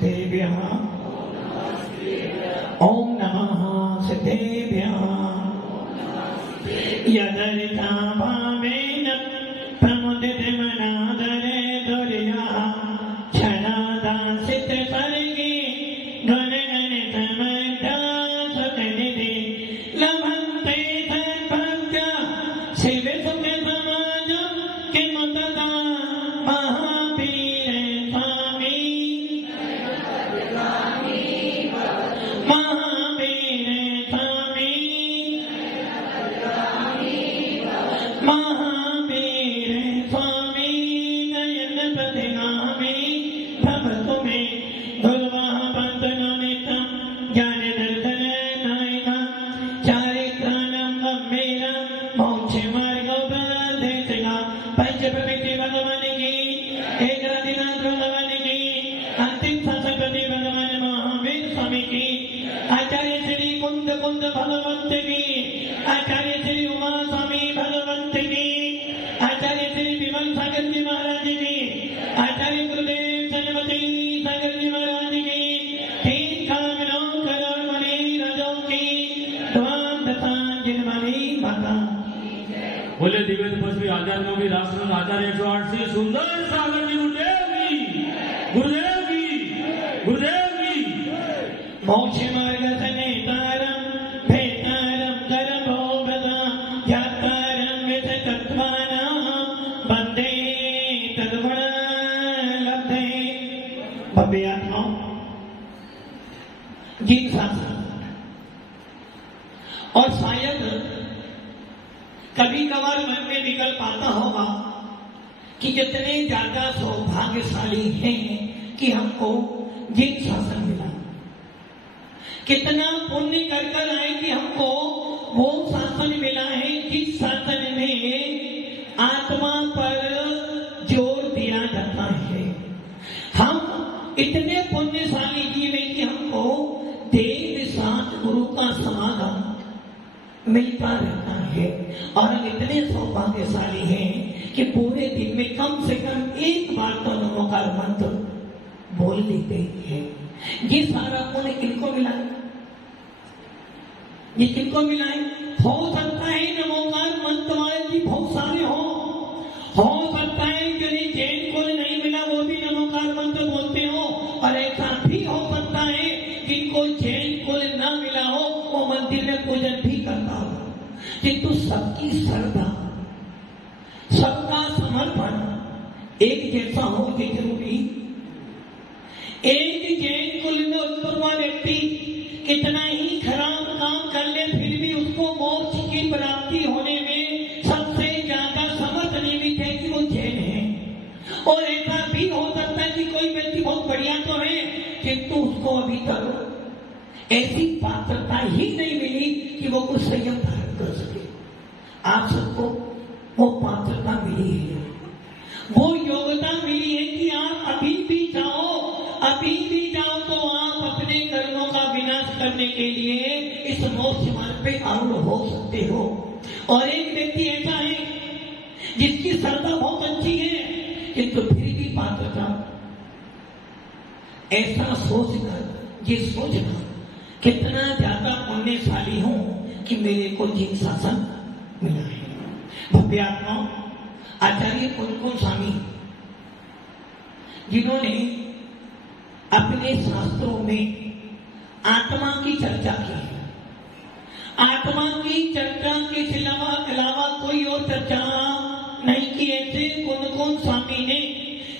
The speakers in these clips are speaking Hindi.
सिद्धेभ्यः ओम नमः सिद्धेभ्यः यदरिता भावेन प्रमुदिते मनादरे दुर्यः क्षणादासित स्वर्गे गण गणित मध्या सुखनिधि लभन्ते सद्भक्त्या शिव सुख समाजं किमुतता महावीर स्वामी आचार्य श्री कुंद कुंद भगवंत की, आचार्य श्री उमा स्वामी भगवंत की, आचार्य श्री विमल सागर जी महाराज की, आचार्य गुरुदेव सरस्वती सागर जी महाराज की, तीन कामनों करोड़ मणि राजों की द्वान दशा जिनमणि माता। बोले दिव्य तपस्वी आचार्यों की राष्ट्र आचार्य 108 से सुंदर सागर जी गुरुदेव की मोक्ष मार्ग सनेतारं भेतारं धर्मोपदा ध्यातारं विततत्वानां वन्दे तद्गुणलब्धे। भव्य आत्माओं, जिन शासन और शायद कभी कभार मन में निकल पाता होगा कि कितने ज्यादा सौभाग्यशाली हैं कि हमको जिन शासन मिला, कितना पुण्य कर कर आए कि हमको वो शासन मिला है जिस शासन में आत्मा पर जोर दिया जाता है। हम इतने पुण्यशाली जीव हैं कि हमको देव साथ गुरु का समागम मिलता रहता है, और हम इतने सौभाग्यशाली हैं कि पूरे दिन में कम से कम एक बार तो नमोकार मंत्र बोल लेते हैं। ये सारा पुण्य किनको मिला है? ये किनको मिला है? हो सकता है नमोकार मंत्र वाले जी बहुत सारे हो सकता है जिन्हें जैन को नहीं मिला वो भी नमोकार मंत्र बोलते हो, और ऐसा भी हो सकता है जिनको जैन कुल न मिला हो वो मंदिर में पूजन भी करता हो, किंतु सबकी श्रद्धा सबका समर्पण एक जैसा हो ये जरूरी। एक जैन कुल में उत्पन्न हुआ व्यक्ति कितना ही खराब काम कर ले फिर भी उसको मोक्ष की प्राप्ति होने में सबसे ज्यादा समर्थ निमित्त है कि वो जैन है। और ऐसा भी हो सकता है कि कोई व्यक्ति बहुत बढ़िया तो है किंतु उसको अभी तक ऐसी पात्रता ही नहीं मिली कि वो कुछ संयम धारण कर सके। आप सबको वो पात्रता मिली है, वो योग्यता मिली है कि आप अभी भी जाओ तो आप अपने कर्मों का विनाश करने के लिए इस मोक्ष मार्ग पे आरूढ़ हो सकते हो। और एक व्यक्ति ऐसा है जिसकी श्रद्धा बहुत अच्छी है किंतु फिर भी पात्रता ऐसा सोचकर ये सोचना कितना ज्यादा पुण्यशाली हूं कि मेरे को जिन शासन मिला है। भव्य आत्माओं, आचार्य कुलकुल स्वामी जिन्होंने अपने शास्त्रों में आत्मा की चर्चा की है, आत्मा की चर्चा के अलावा कोई और चर्चा नहीं की। ऐसे कुलकुल स्वामी ने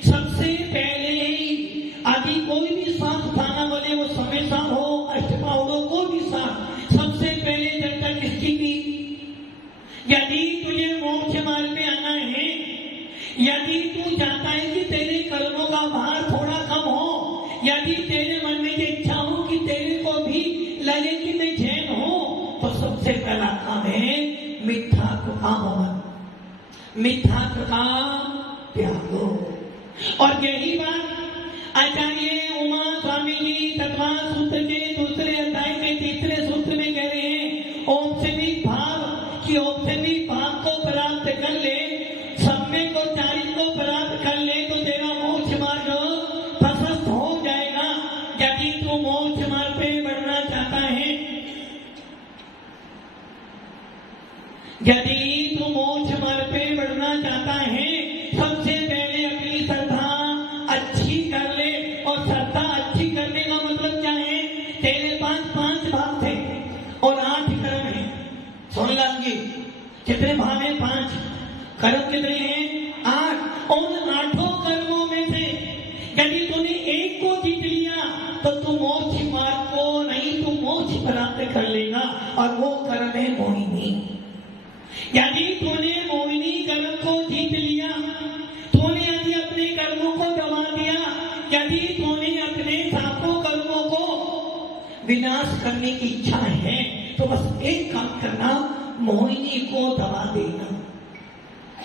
सबसे पहले आदि कोई भी सांस उठाना बोले वो समेसा हो अष्टपाउडो कोई भी सांस, सबसे पहले चर्चा किसकी की? यदि तुझे मोक्ष मार्ग में आना है, यदि तू चाहता है कि तेरे कर्मों का भार थोड़ा कम हो, यदि तेरे मन में ये इच्छा हो कि तेरे को भी लगे कि मैं जैन हूं, तो सबसे पहला काम है मिथ्यात्व का हवन, मिथ्यात्व का त्यागो। और यही बात आचार्य उमा स्वामी जी तत्वा सूत्र के दूसरे अध्याय के तीसरे सूत्र में कह रहे हैं, ओम से भी भाव कि ओम से भी भाव को प्राप्त कर ले, सम्यक और चारित्र को प्राप्त कर ले तो तेरा मोक्ष मार्ग प्रशस्त हो जाएगा। अच्छी कर ले। और श्रद्धा अच्छी करने का मतलब क्या है? तेरे पास 5 भाव थे और 8 कर्म है। सुन लीजिए, कितने भाव है? 5। कर्म कितने हैं? 8। उन 8 कर्मों में से यदि तूने एक को जीत लिया तो तू मोक्ष मार्ग को नहीं, तू मोक्ष प्राप्त कर लेगा। और वो कर्म है मोहिनी। यदि तूने मोहिनी कर्म को जीत लिया, तूने यदि अपने कर्मों को दबा दिया, यदि तूने अपने सापों कर्मों को विनाश करने की इच्छा है, तो बस एक काम करना, मोहिनी को दबा देना।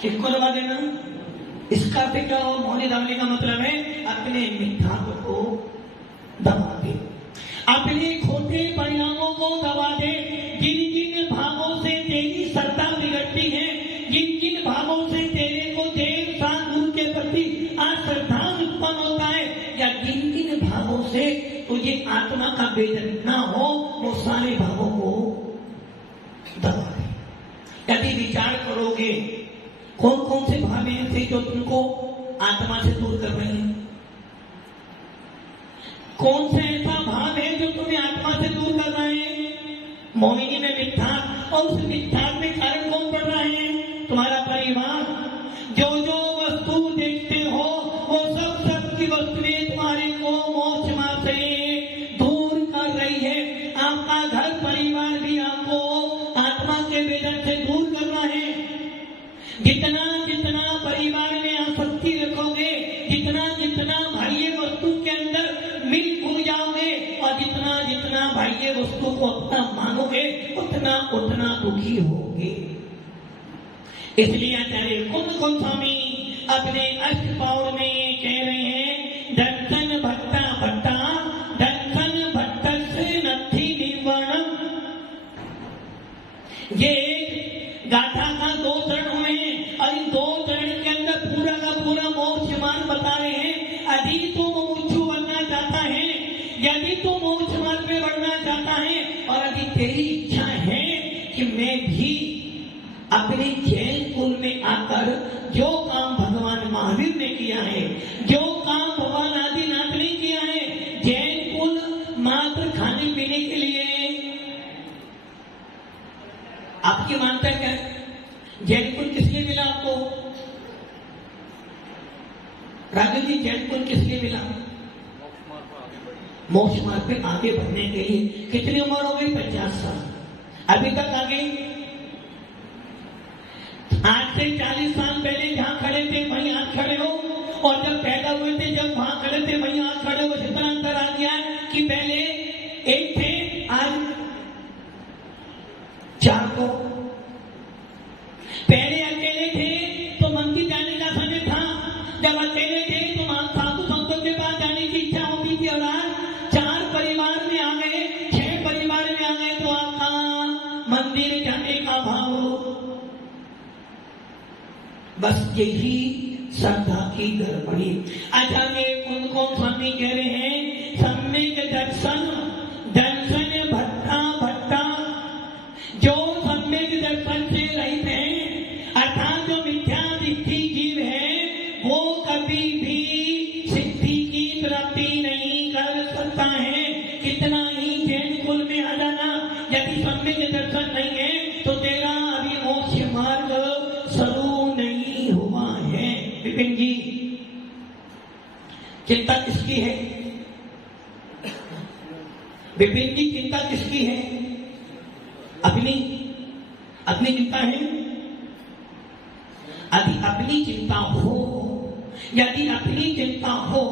किसको दबा देना? इसका अर्थ क्या हो? मोहिनी दबाने का मतलब है अपने मिथ्यात्व को दबा दे, अपने खोटे परिणामों को दबा दे। जिन जिन भावों से तेरी श्रद्धा बिगड़ती है, जिन जिन भावों से तेरे को देव साधु के प्रति अश्रद्धा उत्पन्न होता है, या जिन जिन भावों से तुझे आत्मा का वेदन ना हो, वो सारे भावों को दबा दे। यदि विचार करोगे कौन कौन से भाव ऐसे जो तुमको आत्मा से दूर कर रहे हैं? कौन सा ऐसा भाव है जो तुम्हें आत्मा से दूर कर रहे हैं? मोहिनी में मिथ्या, और उस मिथ्या में कारण कौन पड़ रहा है? तुम्हारा परिवार। जो जो वस्तु देखते हो वो सब की वस्तुएं तुम्हारे को मोक्ष मार्ग से दूर कर रही है। आपका घर परिवार भी आपको आत्मा के वेदन से दूर कर रहा है। जितना जितना परिवार में आसक्ति रखोगे, जितना जितना बाह्य वस्तु के अंदर मिल घुल जाओगे, और जितना जितना बाह्य वस्तु को अपना मानोगे, उतना उतना दुखी होगे। इसलिए आचार्य कुंद गोस्वामी अपने अष्टपाउर में कह रहे हैं, दर्शन भट्टा भट्टा दर्शन भट्ट से नथी निर्वाणम। ये गाथा का 2 चरण हुए हैं, और इन 2 चरण के अंदर पूरा का पूरा मोक्ष मार्ग बता रहे हैं। यदि तू मुमुक्षु बनना चाहता है, यदि तू मोक्ष मार्ग में बढ़ना चाहता है, और यदि तेरी इच्छा है कि मैं भी अपने जैन कुल में आकर जो काम भगवान महावीर ने किया है, जो काम भगवान आदिनाथ ने किया है, जैन कुल मात्र खाने पीने के लिए। आपकी मानता क्या है? जैन कुल किस लिए मिला आपको? राजू जी, जैन कुल किस लिए मिला? मोक्ष मार्ग पे आगे बढ़ने के लिए। कितनी उम्र हो गई? 50 साल। अभी तक आगे? आज से 40 साल पहले जहां खड़े थे वहीं आज खड़े हो, और जब पैदा हुए थे जब वहां खड़े थे वहीं आज खड़े हो। इतना अंतर आ गया कि पहले एक थे, आज 4 को। पहले अकेले थे तो मंदिर जाने का समय था, जब अकेले थे तो साधु संतों के पास जाने की इच्छा होती थी। और आज 4 परिवार में आ गए, 6 परिवार में आ गए, तो आपका मंदिर जाने का भाव। बस यही श्रद्धा की गड़बड़ी। आचार्य कुंद गोस्वामी कह रहे हैं, सम्यक दर्शन दर्शन भट्टा भट्टा। जो सम्यक दर्शन से रहित है, अर्थात जो मिथ्या दृष्टि जीव है, वो कभी भी सिद्धि की प्राप्ति नहीं कर सकता है। कितना ही जैन कुल में आ जाना, यदि सम्यक दर्शन नहीं है तो तेरा अभी मोक्ष मार्ग शुरू नहीं हुआ है। विपिन जी, चिंता किसकी है? विपिन जी, चिंता किसकी है? अपनी अपनी चिंता है। यदि अपनी चिंता हो, यदि अपनी चिंता हो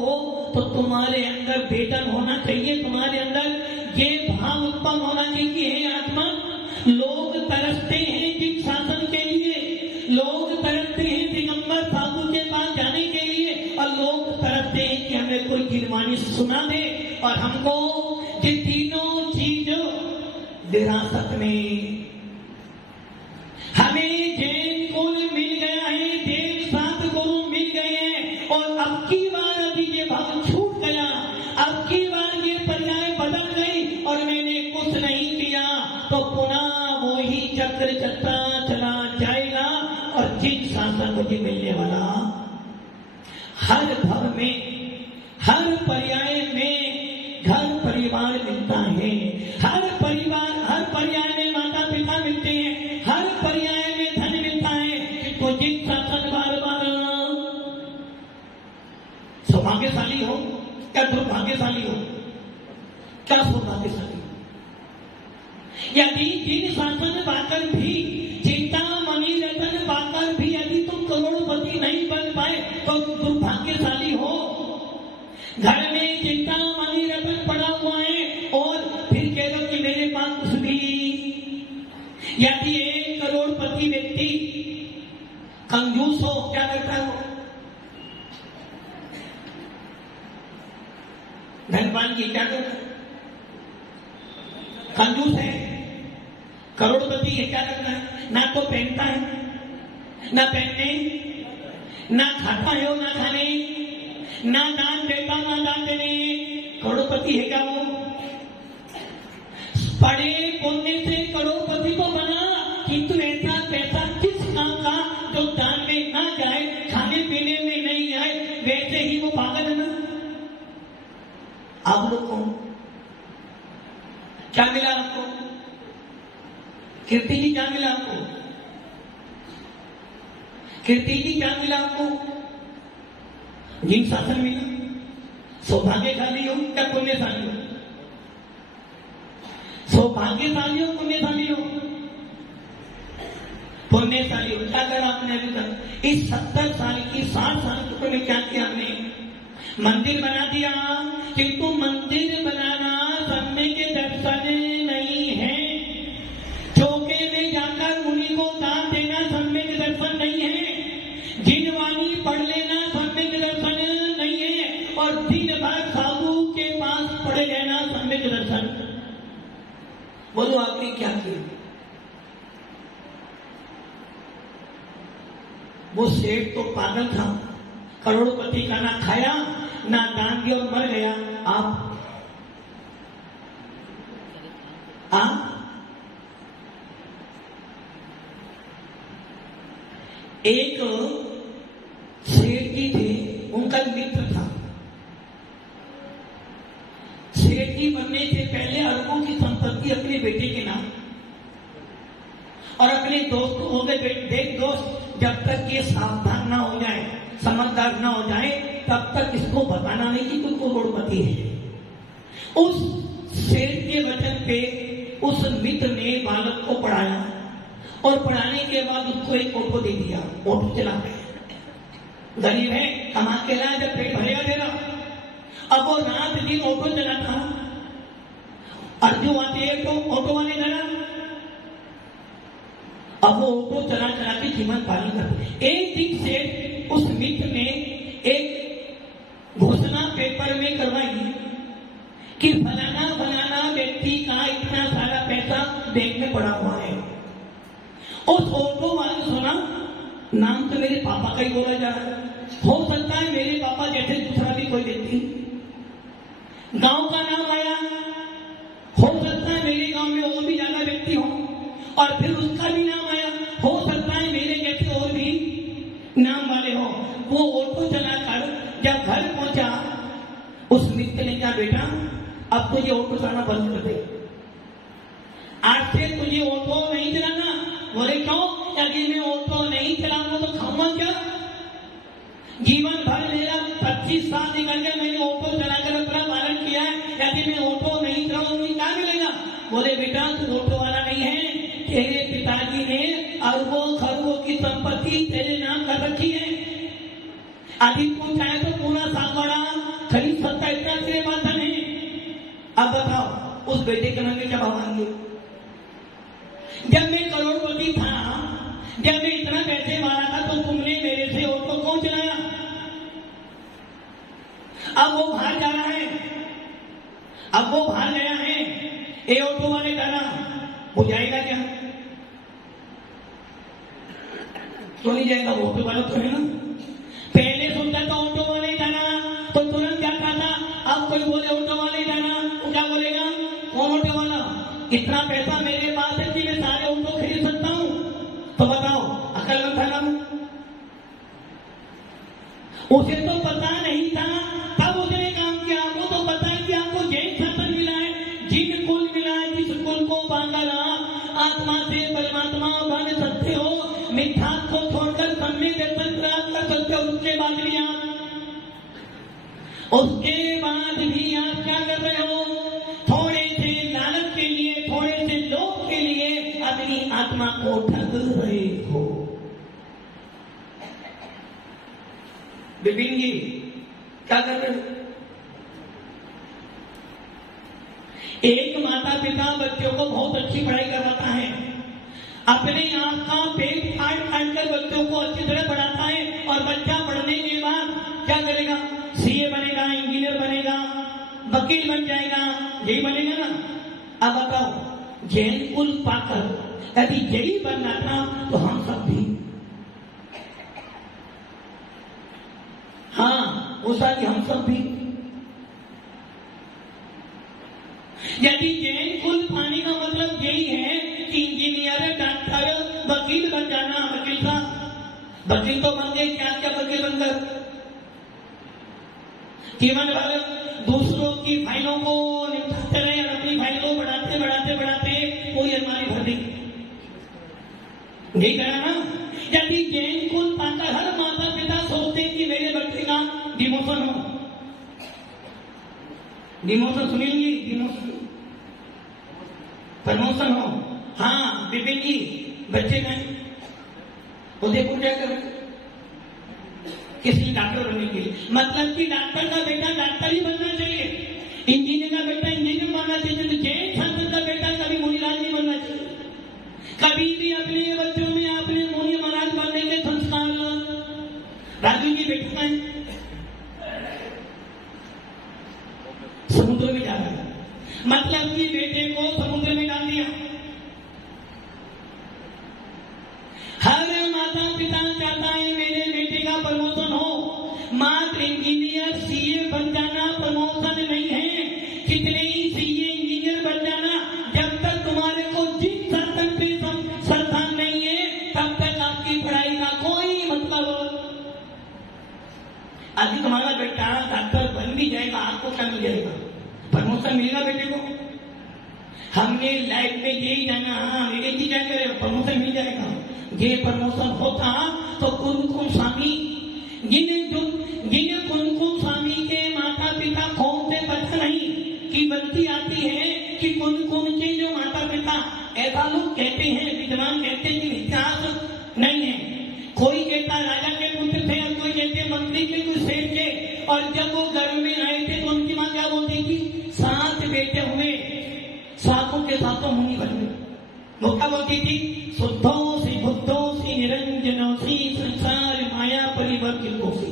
तो तुम्हारे अंदर वेदन होना चाहिए, तुम्हारे अंदर ये भाव उत्पन्न होना चाहिए कि हे आत्मा, लोग तरसते हैं जिस शासन के लिए, लोग तरसते हैं दिगंबर साधु के पास जाने के लिए, और लोग तरसते हैं कि हमें कोई गिरवानी सुना दे और हमको ये तीनों चीज विरासत में। हमें जैन कुल मिल गया है, देव सात गुरु मिल गए हैं, और अब की बार यदि ये भाव छूट गया, अब की बार ये पर्याय बदल गई और मैंने कुछ नहीं किया, तो पुनः वो ही चक्र चलता चला जाएगा। और जिन शासन मुझे मिलने वाला, हर भव में क्या दुर्भाग्यशाली हो, क्या सौभाग्यशाली हो। यदि जिन शासन पाकर भी, चिंतामणि रतन पाकर भी यदि तुम करोड़पति नहीं बन पाए तो दुर्भाग्यशाली हो। घर में चिंतामणि रतन पड़ा हुआ है और फिर कह दो कि मेरे पास कुछ भी। यदि एक करोड़पति व्यक्ति कंजूस हो, क्या करता है वो? धनवान की क्या करता है? कंजूस है। करोड़पति है, क्या करता है? ना तो पहनता है, ना पहनने, ना खाता है वो, ना खाने, ना दान देता, ना दान देने। करोड़पति है क्या वो? पढ़े पुण्य से करोड़पति को बना, किंतु ऐसा पैसा किस काम का जो दान में ना जाए, खाने पीने में नहीं आए, वैसे ही वो पागल है ना। आप लोग को क्या मिला? आपको कीर्ति जी क्या मिला? आपको कीर्ति जी क्या मिला? आपको जिन शासन मिला, सौभाग्यशाली हो क्या पुण्यशाली हो? सौभाग्यशाली हो पुण्यशाली हो? पुण्यशाली हो। क्या करा आपने अभी तक? इस 70 साल की 60 साल में क्या किया आपने? मंदिर बना दिया, किंतु मंदिर बनाना समय के दर्शन नहीं है। चौके में जाकर मुनि को दान देना समय के दर्शन नहीं है। जिनवानी पढ़ लेना समय के दर्शन नहीं है। और दिन भर साधु के पास पड़े रहना समय के दर्शन। बोलो आपने क्या किया? वो सेठ तो पागल था, करोड़पति का ना खाया ना दान दिया और मर गया। आप एक सेठ जी थे, उनका मित्र था। सेठ जी बनने से पहले अरबों की संपत्ति अपने बेटे के नाम और अपने दोस्त को हो गए। देख दोस्त, जब तक ये सावधान ना हो जाए, समझदार ना हो जाए, तब तक इसको बताना नहीं कि तू करोड़पति है। उस सेठ के वचन पे उस मित्र ने बालक को पढ़ाया और पढ़ाने के बाद उसको एक ऑटो दे दिया। ऑटो चला गया, गरीब है, कमा के लाया, जब पेट भरेगा तेरा। अब वो रात दिन ऑटो चलाता, अर्जू आते हैं तो ऑटो वाले चला। अब वो ऑटो चला चला के जीवन पालन करते। एक दिन से उस मित्र ने एक घोषणा पेपर में करवाई कि फलाना फलाना व्यक्ति का इतना सारा पैसा बैंक में पड़ा हुआ है। उस ऑटो वाले ने सुना, नाम तो मेरे पापा का ही बोला जा रहा है, हो सकता है मेरे पापा जैसे दूसरा भी कोई व्यक्ति। गांव का नाम आया, हो सकता है मेरे गांव में और भी ज्यादा व्यक्ति हो। और फिर उसका भी नाम आया, हो सकता है मेरे जैसे और भी नाम वाले हो। वो ऑटो चलाकर जब घर पहुंचा, उस मित्र ने कहा, बेटा अब तुझे ऑटो चलाना बंद कर दे, आज से तुझे ऑटो नहीं चलाना। बोले क्यों? यदि मैं ऑटो नहीं चलाऊंगा तो खाऊंगा क्या? जीवन भर मेरा 25 साल निकल गया, मैंने ऑटो चलाकर अपना पालन किया है, यदि मैं ऑटो नहीं चलाऊंगी क्या मिलेगा? बोले बेटा तू ऑटो वाला नहीं है, तेरे पिताजी ने अरबों खरबों की संपत्ति तेरे नाम कर रखी है। अभी तू चाहे तो पूरा सागवाड़ा खरीद सकता, इतना तेरे पास है। अब बताओ उस बेटे के मन में क्या भाव आएंगे? जब मैं करोड़पति था, जब मैं इतना पैसे वाला था, तो तुमने मेरे से ऑटो क्यों चलाया? अब वो बाहर जा रहा है, अब वो बाहर गया है, ये ऑटो वाले जाना हो जाएगा क्या? तो नहीं जाएगा, वो ऑटो वाला तो है ना। पहले सोचता था ऑटो वाले जाना तो तुरंत जाता था, अब कोई बोले ऑटो वाले जाना तो क्या बोलेगा? कौन ऑटो वाला? इतना पैसा मेरे पास है कि मैं सारे ऑटो खरीद सकता हूं। तो बताओ अकलमंद था ना? उसे तो पता नहीं था, तब उसने काम किया। वो तो पता है कि आपको जैन शासन मिला है, जिन कुल मिला है, जिस कुल को बांधकर आत्मा से परमात्मा बन सकते हो, मिथ्यात्व को छोड़कर सम्य दर्शन प्राप्त कर सकते हो, उसके बाद लिया। उसके बाद भी आप क्या कर रहे हो? थोड़े से लालच के लिए, थोड़े से लोभ के लिए अपनी आत्मा को ठग रहे हो। विपिन जी क्या कर रहे हो? एक माता पिता बच्चों को बहुत अच्छी पढ़ाई करवाता है, अपने आप का पेट फाड़ फाड़ कर बच्चों को अच्छी तरह पढ़ाता है, और बच्चा पढ़ने के बाद क्या करेगा? सीए बनेगा, इंजीनियर बनेगा, वकील बन जाएगा, यही बनेगा ना। अब बताओ, जैन कुल पाकर यदि यही बनना था तो हम सब भी, हाँ वो सारी हम सब भी, यदि जैन कुल पाने का मतलब यही है कि इंजीनियर, डॉक्टर, वकील बन जाना, वकील साहब वकील तो बन गए, क्या क्या वकील बनकर केवल भर दूसरों की फाइलों को निपटाते रहे और अपनी फाइल को बढ़ाते बढ़ाते बढ़ाते कोई अलमारी भर दी, नहीं करा ना। यदि जैन कुल पाकर हर माता पिता सोचते कि मेरे बच्चे का डिमोशन हो, डिमोशन सुनेंगे, डिमोशन प्रमोशन हो, हाँ विपिन जी बच्चे का उदयपुर जाकर किसी डॉक्टर बनने के लिए, मतलब कि डॉक्टर का बेटा डॉक्टर ही बनना चाहिए, इंजीनियर का बेटा इंजीनियर बनना चाहिए, तो जैन छात्र का बेटा कभी मुनिराज नहीं बनना चाहिए। कभी भी अपने बच्चों में आपने मुनि महाराज बनने के संस्कार, राजू जी बेटा है समुद्र में जा रहा है, मतलब कि बेटे को समुद्र में डाल दिया। हर माता पिता चाहता है मेरे बेटे का प्रमोशन हो, मात्र इंजीनियर सीए बन जाना प्रमोशन नहीं है। कितने ही सीए इंजीनियर बन जाना, जब तक तुम्हारे को जिस सर्कल पे श्रद्धा नहीं है तब तक आपकी पढ़ाई का कोई मतलब। अभी तुम्हारा बेटा डॉक्टर बन भी जाएगा, आपको क्या मिल जाएगा? प्रमोशन मिलेगा बेटे को। हमने लाइफ में यही जाना, हाँ मेरे जी क्या करे, प्रमोशन मिल जाएगा। ये प्रमोशन होता तो कुमकुम स्वामी, जिन्हें कुमकुम स्वामी के माता पिता कौन से पता नहीं कि गलती आती है कि कुमकुम के जो माता पिता, ऐसा लोग कहते हैं, विद्वान कहते हैं कि इतिहास नहीं है, कोई कहता राजा के पुत्र थे और कोई कहते मंत्री के, कोई सेठ के, और जब वो घर में आए थे तो उनकी माँ क्या बोलती थी? 7 बेटे हुए, सातों के सातों मुनि बन गए। वो क्या बोलती थी? शुद्धों से बुद्धों से निरंजनों से संसार माया परिवर्तितों से।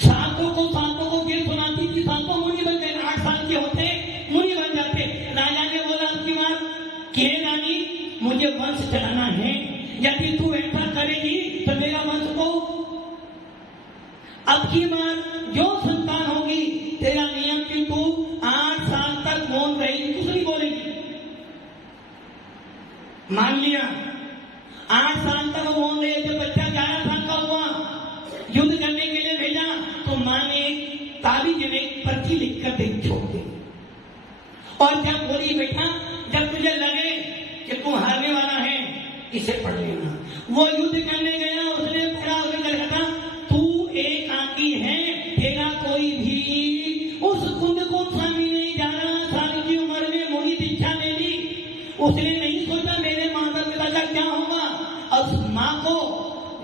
सातों को ये सुनाती थी, सातों मुनि बन गए, 8 साल के होते मुनि बन जाते। राजा ने बोला उसकी माँ कि रानी मुझे वंश चलाना है, यदि तू ऐसा करेगी तो मेरा वंश को अब की बार जो संतान होगी तेरा नियम कि तू 8 साल तक मौन रहेगी, कुछ नहीं बोलेगी। मान लिया 8 साल तक मौन रहे थे, बच्चा 11 साल का हुआ, युद्ध करने के लिए भेजा तो मां ने ताबीज में पर्ची लिखकर दे छोड़ दी, और जब बोली बेटा जब तुझे लगे कि तू हारने वाला है इसे पढ़ लेना। वो युद्ध करने गया, उसने पढ़ा, उसने कहा तू एक आंकी है, तेरा कोई भी। उस कुमकुम स्वामी ने 11 साल की उम्र में मुनि दीक्षा ले ली, उसने नहीं सोचा मेरे माता पिता का क्या होगा, और उस माँ को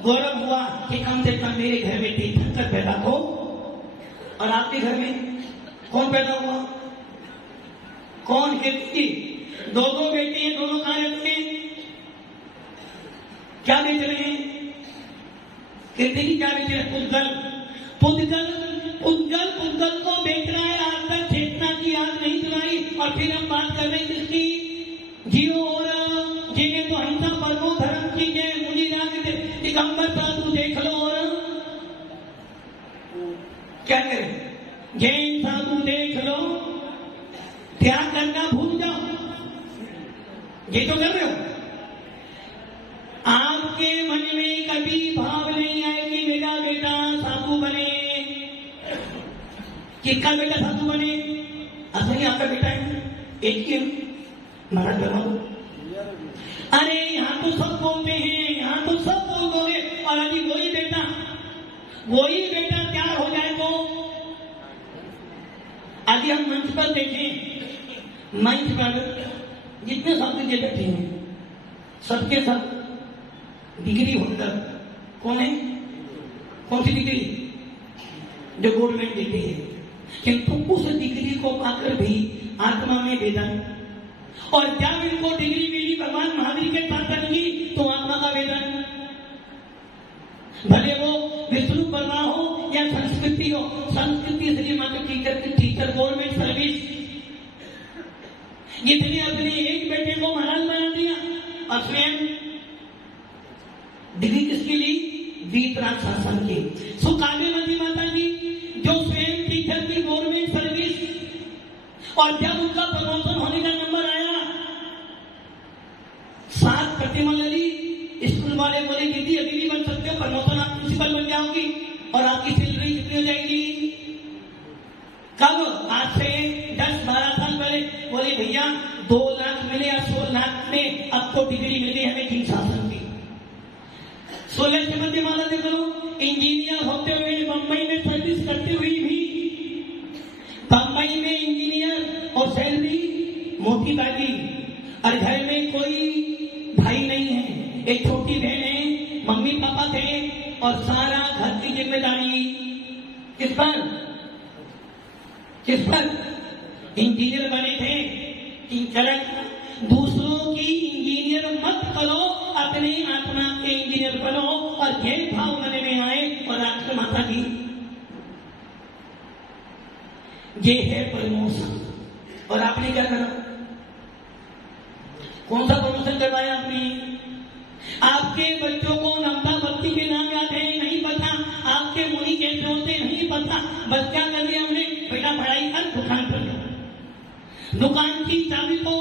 गौरव हुआ कि कम से कम मेरे घर में तीर्थंकर पैदा हो। और आपके घर में कौन पैदा हुआ? कौन? खेती। 2 बेटे हैं, दोनों कहाँ रहते हैं? क्या बेच रहे हैं? खेती की क्या बेच रहे हैं? पुद्गल को बेच रहा है। आज तक चेतना की आग नहीं जलाई, और फिर हम बात कर रहे हैं किसकी? जियो और जिन्हें तो हिंसा परमो धर्म की जय मुझे दिगंबर साधु देख लो, और क्या करें? जैन साधु देख लो, त्याग करना भूल जाओ, ये तो कर रहे हो। आपके मन में कभी भाव नहीं आए कि मेरा बेटा साधु बने, किसका बेटा साधु बने? असली आपका बेटा है, एक ही महाराज बना। अरे यहाँ तो सब बोलते हैं, यहाँ तो सब बोल दोगे, और यदि वही बेटा तैयार हो जाए तो आगे हम मंच पर देखें, मंच पर जितने साथी के बैठे हैं सबके सब डिग्री होल्डर कौन है? कौन सी डिग्री? जो गवर्नमेंट देती है। किंतु उस डिग्री को पाकर भी आत्मा में वेदन, और जब इनको डिग्री मिली भगवान महावीर के साथ की तो आत्मा का वेदन, भले वो विष्णु वर्मा हो या संस्कृति हो, संस्कृति श्री माता टीचर की टीचर गवर्नमेंट सर्विस, जितने अपने एक बेटे को महाराज बना दिया और स्वयं डिग्री किसके लिए? वीतराग शासन के। सुकाव्यवती माता जी जो स्वयं टीचर की गवर्नमेंट सर्विस, और जब उनका प्रमोशन होने का नंबर आया 7 प्रतिमा लगी, स्कूल वाले बोले दीदी अभी भी बन सकते हो, प्रमोशन आप प्रिंसिपल बन जाओगी और आपकी सैलरी कितनी हो जाएगी? कब? आज से 10-12 साल पहले बोले भैया 2 लाख मिले या 16 लाख में, अब तो डिग्री मिल गई हमें किंग शासन की। 16 श्रीमती माला देख लो, इंजीनियर होते हुए बंबई में सर्विस करते हुए भी बंबई में इंजीनियर और सैलरी मोटी बाजी, और घर में कोई भाई नहीं है, एक छोटी बहन है, मम्मी पापा थे और सारा घर की जिम्मेदारी किस पर? किस पर? इंजीनियर बने थे। दूसरों की इंजीनियर मत करो, अपने आत्मा के इंजीनियर बनो, और भेद भाव मन में आए। और राष्ट्र माता जी ये है प्रमोशन, और आपने क्या करा? कौन सा प्रमोशन करवाया आपने? आपके बच्चों को नमता भक्ति के नाम याद है? नहीं पता। आपके मुनि कैसे होते? नहीं पता। बस क्या कर दिया हमने? बेटा पढ़ाई कर, दुकान पर जाओ। दुकान की चाबी को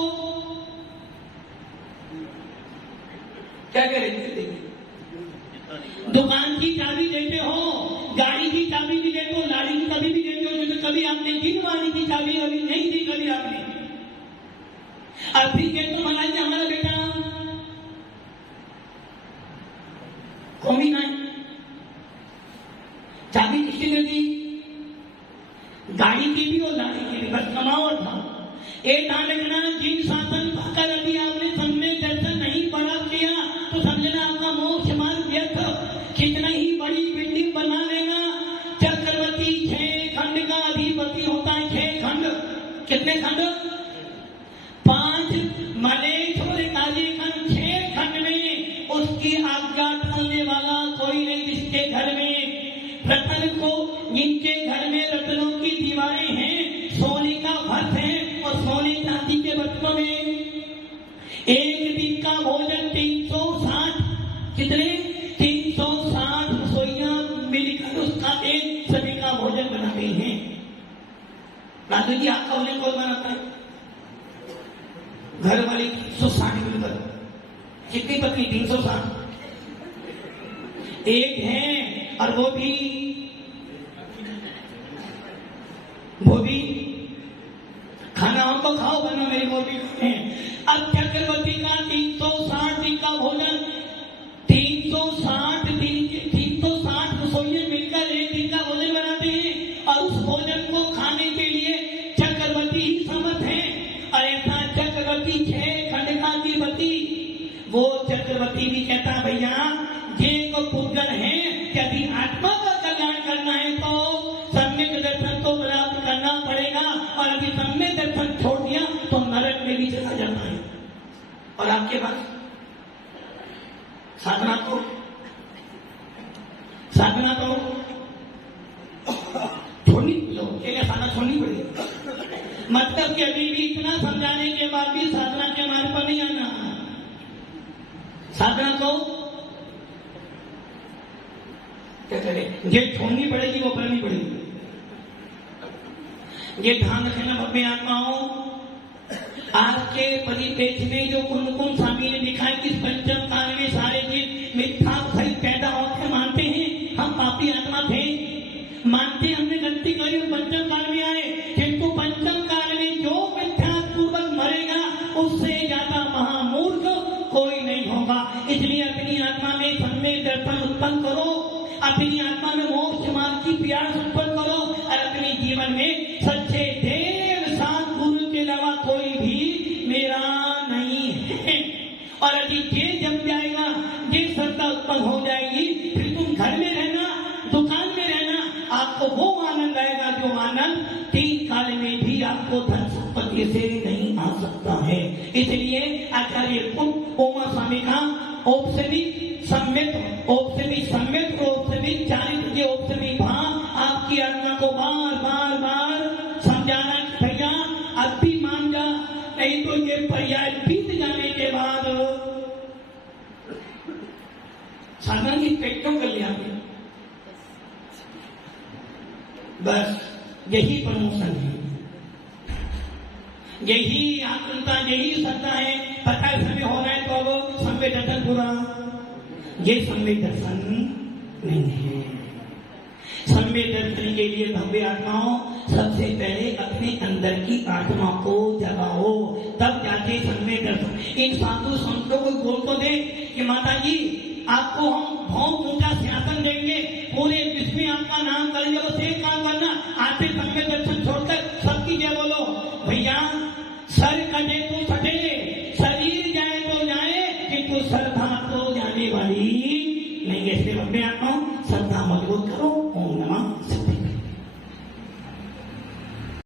क्या करेंगे? दुकान की चाबी देते हो, गाड़ी की चाबी भी देते हो, लाड़ी की चाबी भी देते हो, जैसे कभी आपने जिनवाणी की चाबी अभी नहीं दी कभी आपने। अब भी कहते तो मनाइए हमारा बेटा कौमी ना चाबी किसने दी? गाड़ी की भी और लाड़ी की भी, बस कमाओ और खाओ। एक ध्यान रखना, जिन शासन पाकर अभी आपने सम्यक दर्शन नहीं पढ़ा किया तो समझना आपका मोक्ष मार्ग व्यर्थ। कितना ही बड़ी बिल्डिंग बना लेना, चक्रवर्ती 6 खंड का अधिपति होता है। 6 खंड, कितने खंड? 5 मलेच्छ और काजी खंड। 6 खंड में उसकी आज्ञा टालने वाला कोई नहीं। जिसके घर में रतन को, जिनके घर में रत्नों की दीवारें हैं, सोने का फर्श है और सोने चांदी के बर्तनों में एक दिन का भोजन 360, कितने? 360 रसोइयां मिलकर उसका एक समय का भोजन बनाते हैं। राजू जी आपका भोजन कौन बनाता है? घर वाले 360 मिलकर। कितनी पत्नी? 360। एक है, और वो भी खाना हमको खाओ, बना मेरे को भी है। अब चक्रवर्ती का 360 दिन का भोजन, 360 दिन के 360 रसोइये मिलकर एक दिन का भोजन बनाते हैं, और उस भोजन को खाने के लिए चक्रवर्ती ही समर्थ है। और ऐसा चक्रवर्ती 6 खंड का अधिपति, वो चक्रवर्ती भी कहता है भैया ये को पूजन है, यदि आत्मा का कल्याण करना है तो सम्यक दर्शन तो प्राप्त करना पड़ेगा, और अभी सम्यक दर्शन छोड़ दिया तो नरक में भी चला जाता है। और आपके पास साधना तो छोड़नी लो, साधना छोड़नी पड़ेगी। मतलब कि अभी भी इतना समझाने के बाद भी साधना के मार्ग पर नहीं आना। साधना को क्या करें? ये छोड़नी पड़ेगी, वो करनी पड़ेगी। ये ध्यान रखना अपने आत्माओं। आज के परिपेक्ष में जो कुन स्वामी ने लिखा है कि पंचम काल में सारे जीव मिथ्या सही पैदा होकर मानते हैं हम पापी आत्मा थे, मानते हमने गलती करी और पंचम काल में आए। किंतु पंचम काल में जो मिथ्या पूर्वक मरेगा उससे ज्यादा महामूर्ख कोई नहीं होगा। इसलिए अपनी आत्मा में सम्यक दर्शन उत्पन्न करो, अपनी आत्मा में मोक्ष मार्ग की प्यास उत्पन्न करो, और अपनी जीवन में सच्चे देव सतगुरु के अलावा कोई भी मेरा नहीं है। और यदि ये जम जाएगा, ये श्रद्धा उत्पन्न हो जाएगी, फिर तुम घर में रहना, दुकान में रहना, आपको वो आनंद आएगा जो आनंद 3 काल में भी आपको धन संपत्ति से नहीं आ सकता है। इसलिए आचार्य ओमा स्वामी का औपसमी सम्यक औपसमी सम्यक औपसमी चारित्र के औपसमी भाव आपकी आत्मा को बार बार बार समझाना कि भैया अब भी मान जा, नहीं तो ये पर्याय बीत जाने के बाद साधन की पेटों कर लिया। बस यही प्रमोशन है, यही आत्मता, यही सत्ता है। पता है समय हो रहा है तो अब संवेद दर्शन पूरा, ये संवेद दर्शन नहीं है। संवेद दर्शन के लिए भव्य आत्माओं सबसे पहले अपने अंदर की आत्मा को जगाओ, तब जाके संवेद दर्शन। इन साधु संतों को बोल तो दे कि माता जी आपको हम बहुत ऊंचा सिंहासन देंगे, पूरे विश्व में आपका नाम करेंगे, बस एक काम करना, आते संवेद दर्शन